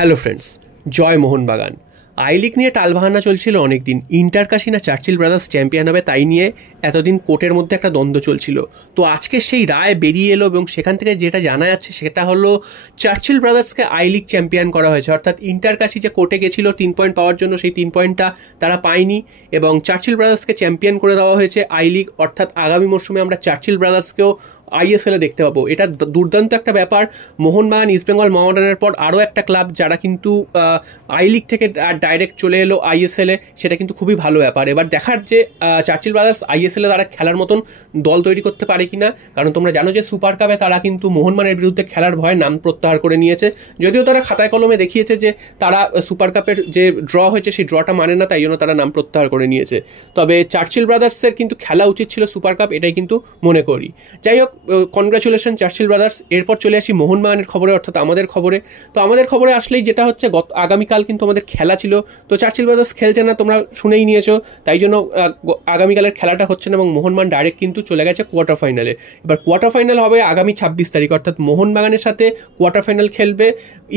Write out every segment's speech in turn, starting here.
Hello friends, জয় Mohun Bagan. I league নিয়ে টালবাহানা চলছিল অনেক দিন। ইন্টারকাশি না চার্চিল ব্রাদার্স চ্যাম্পিয়ন হবে তাই নিয়ে এতদিন কোর্টের মধ্যে একটা দ্বন্দ্ব চলছিল। তো আজকে সেই রায় বেরিয়ে এলো এবং সেখান থেকে যেটা জানা যাচ্ছে সেটা হলো চার্চিল ব্রাদার্সকে আই লিগ চ্যাম্পিয়ন করা হয়েছে। অর্থাৎ ইন্টারকাশি যে কোর্টে গেছিল 3 পয়েন্ট পাওয়ার জন্য, সেই 3 পয়েন্টটা তারা পায়নি এবং চার্চিল ব্রাদার্সকে চ্যাম্পিয়ন করে দেওয়া হয়েছে আই লিগ। অর্থাৎ আগামী মরশুমে আমরা চার্চিল ব্রাদার্সকেও আইএসএলে দেখতে পাবো। এটা দুর্দান্ত একটা ব্যাপার। মোহনবাগান, ইস্টবেঙ্গল, মোহামেডানের পর আরও একটা ক্লাব যারা কিন্তু আই লিগ থেকে ডাইরেক্ট চলে এলো আইএসএলে, সেটা কিন্তু খুবই ভালো ব্যাপার। এবার দেখার যে চার্চিল ব্রাদার্স আইএসএলে তারা খেলার মতন দল তৈরি করতে পারে কিনা, কারণ তোমরা জানো যে সুপার কাপে তারা কিন্তু মোহনবাগানের বিরুদ্ধে খেলার ভয়ে নাম প্রত্যাহার করে নিয়েছে। যদিও তারা খাতায় কলমে দেখিয়েছে যে তারা সুপার কাপের যে ড্র হয়েছে সেই ড্রটা মানে না, তাই জন্য তারা নাম প্রত্যাহার করে নিয়েছে। তবে চার্চিল ব্রাদার্সের কিন্তু খেলা উচিত ছিল সুপার কাপ, এটাই কিন্তু মনে করি। যাই হোক, কনগ্রাচুলেশন চার্চিল ব্রাদার্স। এরপর চলে আসি মোহনবাগানের খবরে, অর্থাৎ আমাদের খবরে। তো আমাদের খবরে আসলেই যেটা হচ্ছে, আগামীকাল কিন্তু আমাদের খেলা ছিল। তো চার্চিল ব্রাদার্স খেলছে না, তোমরা শুনেই নিয়েছো, তাই জন্য আগামীকালের খেলাটা হচ্ছে না এবং মোহনবাগান ডাইরেক্ট কিন্তু চলে গেছে কোয়ার্টার ফাইনালে। এবার কোয়ার্টার ফাইনাল হবে আগামী 26 তারিখ, অর্থাৎ মোহনবাগানের সাথে কোয়ার্টার ফাইনাল খেলবে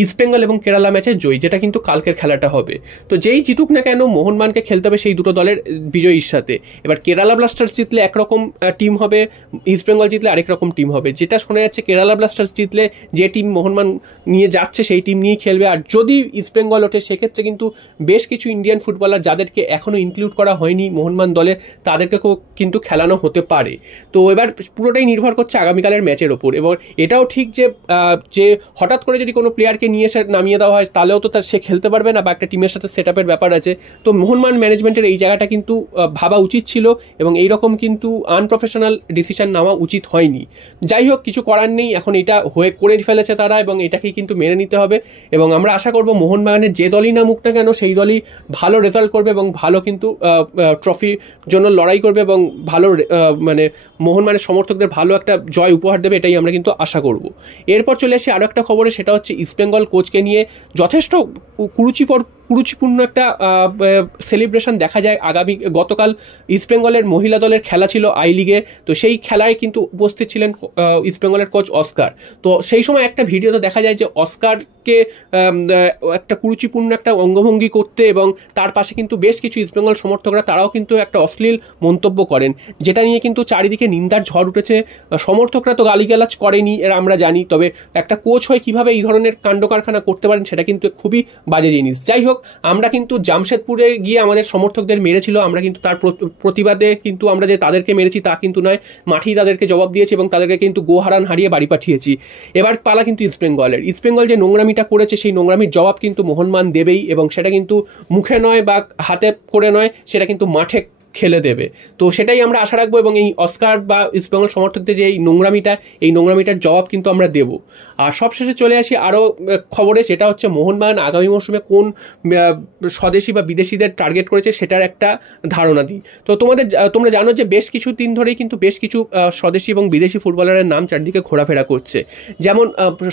ইস্টবেঙ্গল এবং কেরালা ম্যাচের জয়ী, যেটা কিন্তু কালকের খেলাটা হবে। তো যেই জিতুক না কেন মোহনবাগানকে খেলতে হবে সেই দুটো দলের বিজয়ীর সাথে। এবার কেরালা ব্লাস্টার্স জিতলে একরকম টিম হবে, ইস্টবেঙ্গল জিতলে আরেক রকম টিম হবে। যেটা শোনা যাচ্ছে কেরালা ব্লাস্টার্স জিতলে যে টিম মোহনবাগান নিয়ে যাচ্ছে সেই টিম নিয়েই খেলবে, আর যদি ইস্টবেঙ্গল ওঠে সেক্ষেত্রে কিন্তু বেশ কিছু ইন্ডিয়ান ফুটবলার যাদেরকে এখনও ইনক্লুড করা হয়নি মোহনবাগান দলে, তাদেরকেও কিন্তু খেলানো হতে পারে। তো এবার পুরোটাই নির্ভর করছে আগামীকালের ম্যাচের ওপর। এবং এটাও ঠিক যে হঠাৎ করে যদি কোনো প্লেয়ারকে নিয়ে এসে নামিয়ে দেওয়া হয় তাহলেও তো সে খেলতে পারবে না, বা একটা টিমের সাথে সেট আপের ব্যাপার আছে। তো মোহনবাগান ম্যানেজমেন্টের এই জায়গাটা কিন্তু ভাবা উচিত ছিল এবং এইরকম কিন্তু আনপ্রফেশনাল ডিসিশন নেওয়া উচিত হয়নি। যাই হোক, কিছু করার নেই, এখন এটা করে ফেলেছে তারা এবং এটাকেই কিন্তু মেনে নিতে হবে। এবং আমরা আশা করব মোহনবাগানের যে দলই নামুক না কেন সেই দলই ভালো রেজাল্ট করবে এবং ভালো কিন্তু ট্রফির জন্য লড়াই করবে এবং ভালো মানে মোহনবাগানের সমর্থকদের ভালো একটা জয় উপহার দেবে, এটাই আমরা কিন্তু আশা করব। এরপর চলে আসি আরও একটা খবরে, সেটা হচ্ছে ইস্টবেঙ্গল কোচকে নিয়ে যথেষ্ট কুরুচিপূর্ণ একটা সেলিব্রেশন দেখা যায়। গতকাল ইস্টবেঙ্গলের মহিলা দলের খেলা ছিল আই লিগে, তো সেই খেলায় কিন্তু উপস্থিত ছিলেন ইস্টবেঙ্গলের কোচ অস্কার। তো সেই সময় একটা ভিডিওতে দেখা যায় যে অস্কারকে একটা কুরুচিপূর্ণ একটা অঙ্গভঙ্গি করতে এবং তার পাশে কিন্তু বেশ কিছু ইস্টবেঙ্গল সমর্থকরা তারাও কিন্তু একটা অশ্লীল মন্তব্য করেন, যেটা নিয়ে কিন্তু চারিদিকে নিন্দার ঝড় উঠেছে। সমর্থকরা তো গালিগালাজ করেনি, এরা আমরা জানি, তবে একটা কোচ হয়ে কিভাবে এই ধরনের কাণ্ড কারখানা করতে পারেন সেটা কিন্তু খুবই বাজে জিনিস। যাই হোক, আমরা কিন্তু জামশেদপুরে গিয়ে আমাদের সমর্থকদের মেরেছিল, আমরা কিন্তু তার প্রতিবাদে কিন্তু আমরা যে তাদেরকে মেরেছি তা কিন্তু নয়, মাঠেই তাদেরকে জবাব দিয়েছি এবং তাদেরকে কিন্তু গোহারান হারিয়ে বাড়ি পাঠিয়েছি। এবার পালা কিন্তু ইস্টবেঙ্গলের। ইস্টবেঙ্গল যে নোংরামিটা করেছে সেই নোংরামির জবাব কিন্তু মোহনবাগান দেবেই, এবং সেটা কিন্তু মুখে নয় বা হাতে করে নয়, সেটা কিন্তু মাঠে খেলে দেবে। তো সেটাই আমরা আশা রাখবো এবং এই অস্কার বা ইস্টবেঙ্গল সমর্থকদের যে এই নোংরামিটার জবাব কিন্তু আমরা দেব। আর সবশেষে চলে আসি আরও খবরে, সেটা হচ্ছে মোহনবাগান আগামী মরশুমে কোন স্বদেশি বা বিদেশিদের টার্গেট করেছে সেটার একটা ধারণা দিই। তো তোমরা জানো যে বেশ কিছু দিন ধরেই কিন্তু বেশ কিছু স্বদেশি এবং বিদেশি ফুটবলারের নাম চারদিকে ঘোরাফেরা করছে। যেমন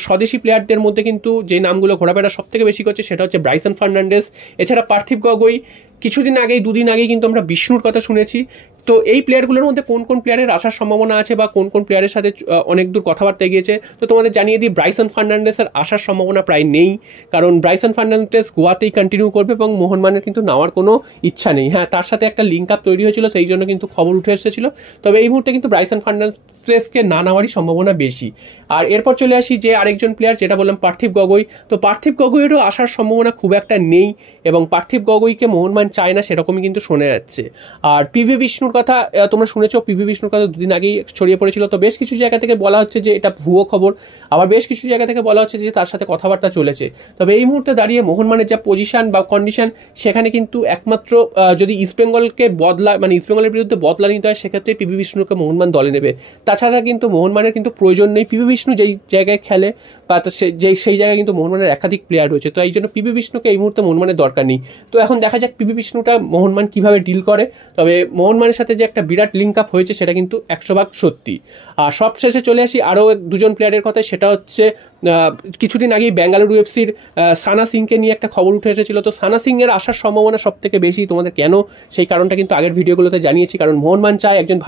স্বদেশি প্লেয়ারদের মধ্যে কিন্তু যে নামগুলো ঘোরাফেরা সব থেকে বেশি করছে সেটা হচ্ছে ব্রাইসন ফার্নান্ডেস, এছাড়া পার্থিব গগৈ, দুদিন আগেই কিন্তু আমরা বিষ্ণুর কথা শুনেছি। তো এই প্লেয়ারগুলোর মধ্যে কোন কোন প্লেয়ারের আসার সম্ভাবনা আছে বা কোন কোন প্লেয়ারের সাথে অনেক দূর কথাবার্তা গিয়েছে, তো তোমাদের জানিয়ে দিই ব্রাইসন ফার্নান্ডেসের আসার সম্ভাবনা প্রায় নেই, কারণ ব্রাইসন ফার্নান্ডেস গোয়াতেই কন্টিনিউ করবে এবং মোহনবাগানের কিন্তু নেওয়ার কোনো ইচ্ছা নেই। হ্যাঁ, তার সাথে একটা লিঙ্ক আপ তৈরি হয়েছিল, সেই জন্য কিন্তু খবর উঠে এসেছিল, তবে এই মুহূর্তে কিন্তু ব্রাইসন ফার্নান্ডেসকে না নেওয়ারই সম্ভাবনা বেশি। আর এরপর চলে আসি যে আরেকজন প্লেয়ার, যেটা বললাম পার্থিব গগৈ। তো পার্থিব গগৈয়েরও আসার সম্ভাবনা খুব একটা নেই এবং পার্থিব গগৈকে মোহনবাগান চায় না, সেরকমই কিন্তু শোনা যাচ্ছে। আর পিভি বিষ্ণুর কথা তোমরা শুনেছো, পিভি বিষ্ণুর কথা দুদিন আগেই ছড়িয়ে পড়েছিল। তো বেশ কিছু জায়গা থেকে বলা হচ্ছে যে এটা ভুয়ো খবর, আবার বেশ কিছু জায়গা থেকে বলা হচ্ছে যে তার সাথে কথাবার্তা চলেছে। তবে এই মুহূর্তে দাঁড়িয়ে মোহনবাগানের যা পজিশন বা কন্ডিশন, সেখানে কিন্তু একমাত্র যদি ইস্টবেঙ্গলকে ইস্টবেঙ্গলের বিরুদ্ধে বদলা নিতে হয় সেক্ষেত্রে পিভি বিষ্ণুকে মোহনবাগান দলে নেবে। তাছাড়া কিন্তু মোহনবাগানের কিন্তু প্রয়োজন নেই। পিভি বিষ্ণু যেই জায়গায় খেলে বা সেই জায়গায় কিন্তু মোহনবাগানের একাধিক প্লেয়ার রয়েছে, তো এই জন্য পিভি বিষ্ণুকে এই মুহূর্তে মোহনবাগানের দরকার নেই। তো এখন দেখা যাক পিভি বিষ্ণুটা মোহনবাগান কিভাবে ডিল করে। তবে মোহনবাগানের সাথে যে একটা বিরাট লিঙ্ক আপ হয়েছে সেটা কিন্তু 100% সত্যি। আর সবশেষে চলে আসি আরও দুজন প্লেয়ারের কথায়, সেটা হচ্ছে কিছুদিন আগেই বেঙ্গালুরু এফসির সানা সিংকে নিয়ে একটা খবর উঠে এসেছিল। তো সানা সিংয়ের আসার সম্ভাবনা সব থেকে বেশি। তোমাদের কেন সেই কারণটা কিন্তু আগের ভিডিওগুলোতে জানিয়েছি, কারণ মোহনবাগান চায় একজন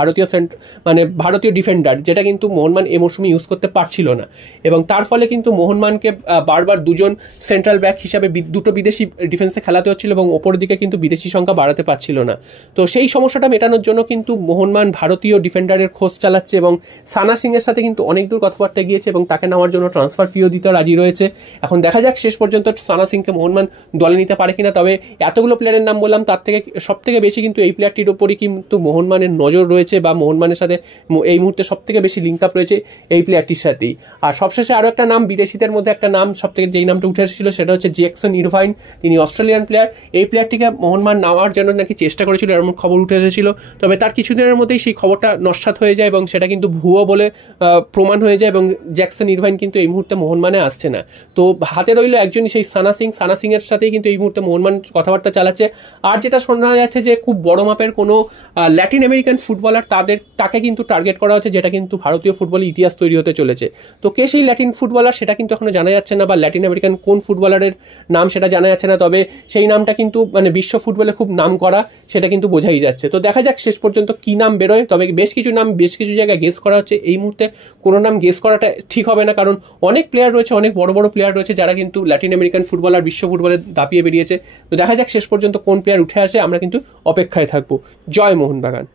ভারতীয় ডিফেন্ডার, যেটা কিন্তু মোহনবাগান এ মৌসুমে ইউজ করতে পারছিল না, এবং তার ফলে কিন্তু মোহনবাগানকে বারবার দুজন সেন্ট্রাল ব্যাক হিসাবে দুটো বিদেশি ডিফেন্সে খেলাতে হচ্ছিল এবং ওপর দিকে কিন্তু বিদেশি সংখ্যা বাড়াতে পারছিল না। তো সেই সমস্যাটা মেটানোর জন্য কিন্তু মোহনবাগান ভারতীয় ডিফেন্ডারের খোঁজ চালাচ্ছে এবং সানা সিংয়ের সাথে কিন্তু অনেক দূর কথাবার্তা গিয়েছে এবং তাকে নেওয়ার জন্য ট্রান্সফার ফিও দিতে রাজি রয়েছে। এখন দেখা যাক শেষ পর্যন্ত সানা সিংকে মোহনবাগান দলে নিতে পারে কিনা। তবে এতগুলো প্লেয়ারের নাম বললাম, তার থেকে সব থেকে বেশি কিন্তু এই প্লেয়ারটির ওপরই কিন্তু মোহনবাগানের নজর রয়েছে, বা মোহনবাগানের সাথে এই মুহূর্তে সব থেকে বেশি লিঙ্ক আপ রয়েছে এই প্লেয়ারটির সাথেই। আর সবশেষে আরও একটা নাম, বিদেশিদের মধ্যে একটা নাম সব থেকে যেই নামটা উঠে এসেছিল সেটা হচ্ছে জ্যাকসন ইরভাইন। তিনি অস্ট্রেলিয়ান প্লেয়ার। এই প্লেয়ারটিকে মোহনবাগান নেওয়ার জন্য নাকি চেষ্টা করেছিল, এরকম খবর উঠে এসেছিল। তবে তার কিছুদিনের মধ্যেই সেই খবরটা নস্যাৎ হয়ে যায় এবং সেটা কিন্তু ভুয়ো বলে প্রমাণ হয়ে যায় এবং জ্যাকসন ইরভাইন কিন্তু এই মুহূর্তে মোহনবাগানে আসছে না। তো হাতে রইল একজনই, সেই সানা সিং। সানা সিংয়ের সাথেই কিন্তু এই মুহূর্তে মোহনবাগান কথাবার্তা চালাচ্ছে। আর যেটা শোনা যাচ্ছে যে খুব বড় মাপের কোনো ল্যাটিন আমেরিকান ফুটবলার তাকে কিন্তু টার্গেট করা হচ্ছে, যেটা কিন্তু ভারতীয় ফুটবলের ইতিহাস তৈরি হতে চলেছে। তো কে সেই ল্যাটিন ফুটবলার সেটা কিন্তু এখনো জানা যাচ্ছে না, বা ল্যাটিন আমেরিকান কোন ফুটবলারের নাম সেটা জানা যাচ্ছে না। তবে সেই নামটা কিন্তু বিশ্ব ফুটবলে খুব নাম করা, সেটা কিন্তু বোঝাই যাচ্ছে। তো দেখা যাক শেষ পর্যন্ত কি নাম বেরোয়। তবে বেশ কিছু নাম বেশ কিছু জায়গায় গেস করা হচ্ছে। এই মুহূর্তে কোনো নাম গেস করাটা ঠিক হবে না, কারণ অনেক প্লেয়ার রয়েছে, অনেক বড় বড় প্লেয়ার রয়েছে যারা কিন্তু ল্যাটিন আমেরিকান ফুটবল আর বিশ্ব ফুটবলে দাপিয়ে বেরিয়েছে। তো দেখা যাক শেষ পর্যন্ত কোন প্লেয়ার উঠে আসে, আমরা কিন্তু অপেক্ষায় থাকবো। জয় মোহনবাগান।